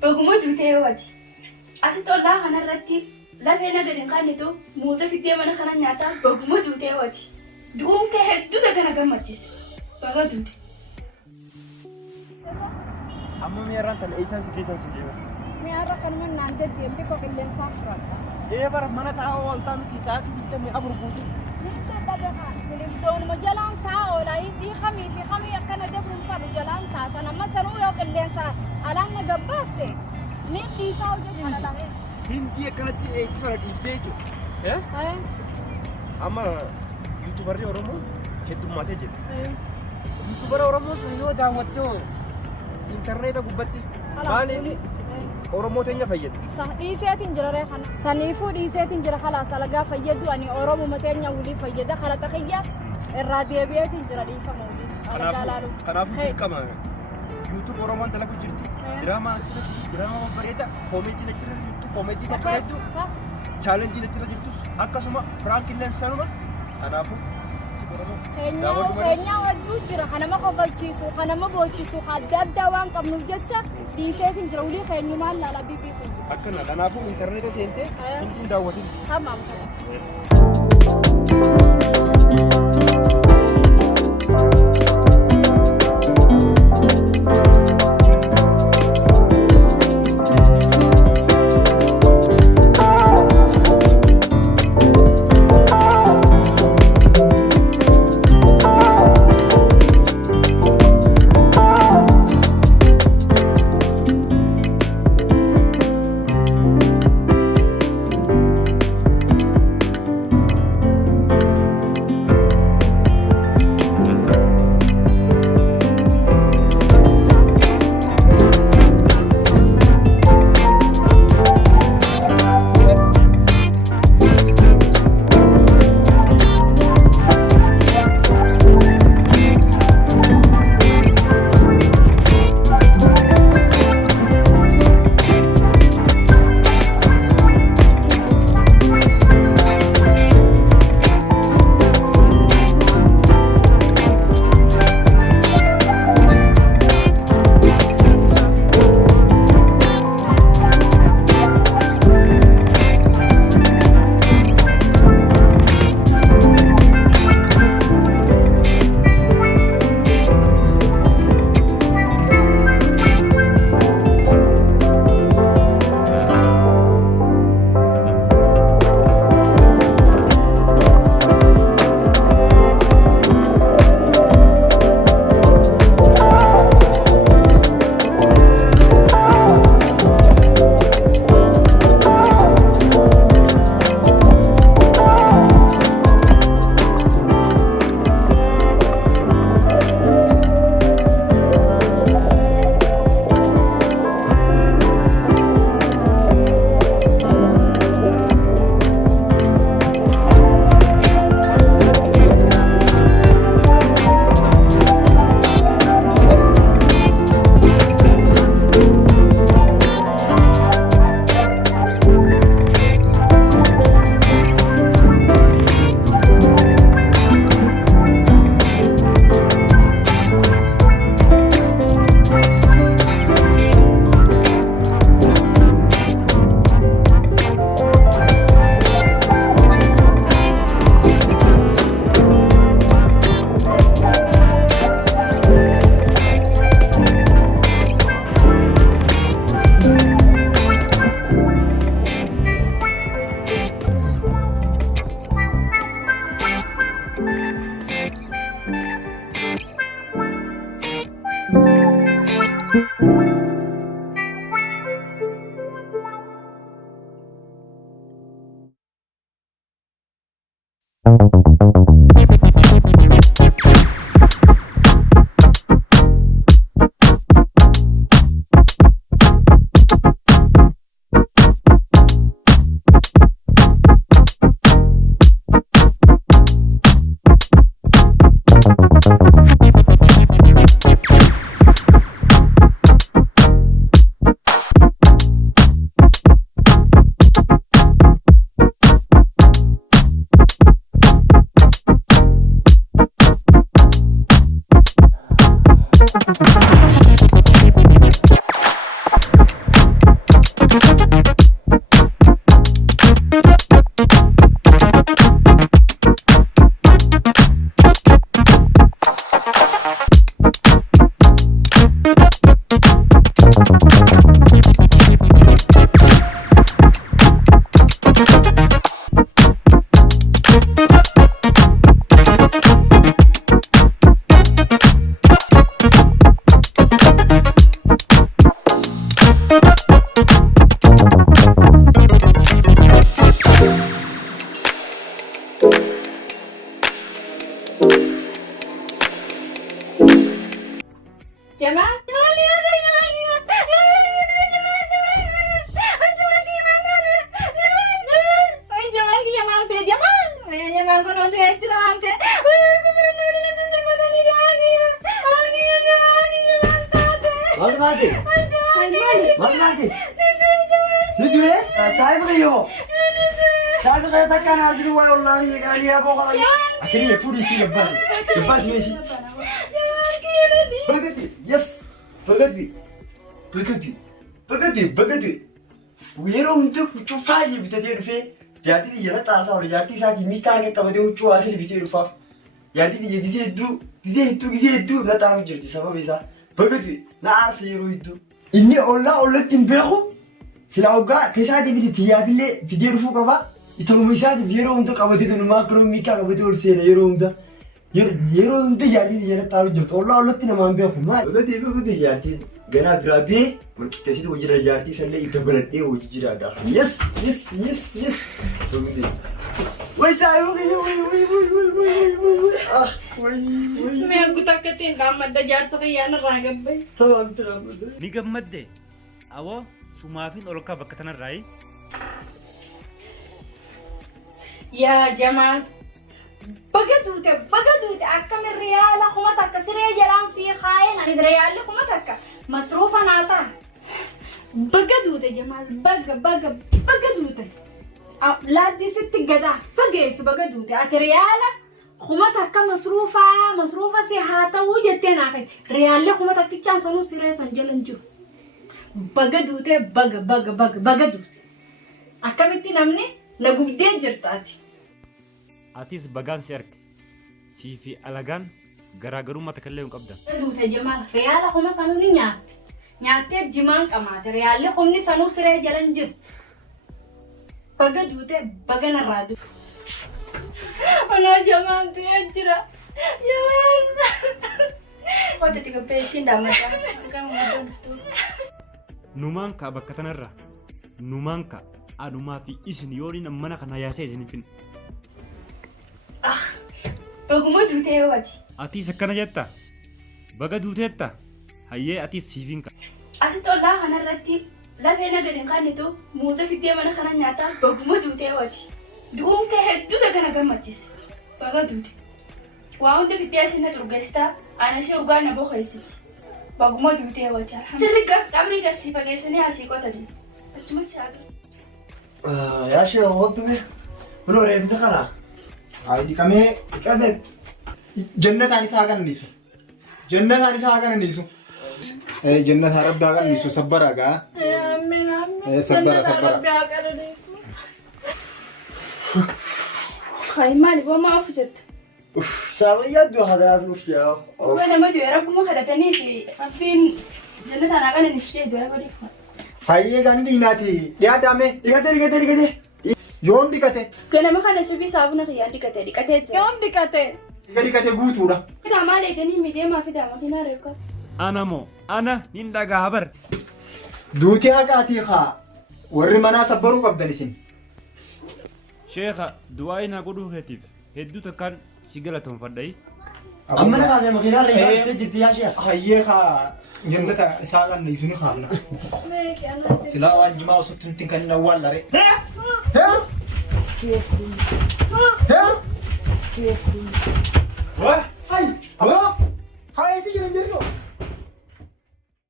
Baguma duutee waati. Asitti ollaa kanarratti lafee nagadeen kaanitu muuza fiddee mana kana nyaataa baguma duutee waati. Du'uun kee hedduuta kana gammachiisa. Baga duute. Amma mi'aarraan tana eessaan si keessaan si deema? Mi'aarra kanuma naan deddeemte koo qilleensaa fudhadha. Bara mana taa'oo waltaa miti sa'aatii bitamee afur guutuu. Niitu dhabeeka. Bilimsoonuma jalaan taa'oo laayittii kamii akkana dabruun qabu jalaan taasan amma sanuu yoo qilleensaa alaan na gabbaaste niitti isaa hojjetu kana lahee. Hintii akkanatti eetti kana dhiiftee jechuudha. Amma yuutuubarri Oromoo heddummaatee jira. Yuutuubara Oromoo sun yoo daawwattee intarneeta gubbatti maaliin Oromoo teenya fayyadu. Dhiiseetiin jira ree kana. Saniifuu dhiiseetiin jira halaa salagaa fayyadu ani Oromoo teenya wulii fayyada hala takhiyya irraa deebi'eetiin jira dhiifama wulii. Kanaafuu dirqama YouTube Oromoon dalagu jirti. Diraamaa achirratti diraamaa bareeda koomeediin achirratti jirtu koomeedii babbareeddu chaalenjiin achirra jirtus akkasuma firaankileen sanuma kanaafuu Keenyaa wajjuu jira kanama qofalchiisu kanama boochisu adda addaa waan qabnuuf jecha dhiiseetiin jira wulii keenyumaan laala bibii kun. Akkana kanaafuu intarneeta seentee hindiin daawwatin. Tamam. kan kono seechiraante. Maal taate? Maal taate? Nuti saayiba kayyoo. Saayiba kayya takkaan haasiri waa wallaahi eegaanii yaaboo qaba. Akkanii fuudhii si gabbaasi. Gabbaasi meeshii. Bagati, yes. Bagati. Bagati. Bagati. Bagati. Yeroo hundi huccuu faayee bitatee dhufee jaartii jala xaasaa oole jaartii isaatii miikaan qaqqabatee huccuu haasiri bitee dhufaaf. Jaartii gisee hedduu na xaafu jirti sababa isaa. Bagati na aarsa yeroo hedduu. Inni ollatti hin beeku. Sila hoggaa keessaatii biti xiyyaafillee fidee dhufuu qaba. Itamuma isaatiif yeroo hunda qabatee tunu maakiroo miikaa qabatee ol seena yeroo hunda. Yeroo hunda jaartii jala xaafu jirtu. Ollatti namaan beeku. Maal? Bagati beekuti jaartii. Ganaa biraa bee walqixxeessitu hojii jaartii sallee itti baladhee hojii jiraadha. Yes. Way saayuu Mee gutakkatiin qaammadda jaarsa fayyaana irraa gabbee. Ni gammadde awoo sumaafin olkaa bakka tanarraayi. Yaa Jamaal. Baga duute akkami riyaala kuma takka siree jalaan sii kaayeen ani riyaalli kuma takka masruufa naataa. Baga duute Jamaal baga duute. Laaddi sitti gadaa fageessu baga duute ati riyaala kuma takka masruufa si haa ta'uu jettee naafes riyaalli kuma takkichaan sanuu siree san jalan jiru. Baga duute baga duute. Akkamitti namni na gubdee jirtaati. Atis bagaan si arge sii fi alagaan garaagarummaa takka illee hin qabdan. Duute Jamaal riyaala kuma sanuu ni nyaatte. Nyaattee jimaan qamaate riyaalli humni sanuu siree jalan jiru. Baga duute baga narraa duute. Anaa Jamaal ta'ee jira. Jamaal. Wanta xiqqaa beektiin daammataa. Kan muudaan dhuftu. Numaan ka bakka tanarra numaan ka adumaa fi isin yooniin mana kana yaasee isin hin Baguma duutee waati. Atis akkana jetta baga duuteetta hayyee atis siifiin ka. Asitti ollaa kanarratti lafee nagadiin kaannitu muuza fiddee mana kana nyaataa baguma duutee waati. Du'uun kee hedduuta kana gammachiise. Baga duute. Waa hunda fiddee asin na xurgeessitaa ana si urgaan na boqeessiti. Baguma duutee waati. Sirri qabrii gasii fageessanii asii qotanii. Achumas si haadhu. Yaa shee hootume kunoo reefni kanaa. Ayi kame kabe jannatan isa kan nisu. Jannatan isa kan nisu. Jannatan rabbi kan nisu sabbara ga. Amin. Sabbara. Rabbi kan nisu. Hai maali boo maa ofu jette. Sabayyaa iddoo hadaaf nuuf yaa. Obbo nama du'e rabbuma kadhatanii fi Afin jannataan haqana nisu jee du'e godhi. Hayyee gandi naati. Dhiyaadame dhiqate. Yoom dhiqate? Ganama kana subii saabuna kiyyaan dhiqatee jira. Yoom dhiqate? Dhiqate guutuudha. Fidaa maal eeganii miideemaa fidaa makiinaa reefkaa. Ana moo ana nin dhagaa bar. Duutii haqaatii haa warri manaa sabbaruu qabdan isin. Sheekha du'aa inaa godhuu keetiif hedduu takkaan si galatoonfadhayi. Amma na kaasee makiinaa reefaa jirti yaa shee. Hayyee haa jannata isaa kan nisu ni haamna. Silaa waan jimaa osoo tuntiin kan hin awwaallaree. What? Hi. Hello? How is it?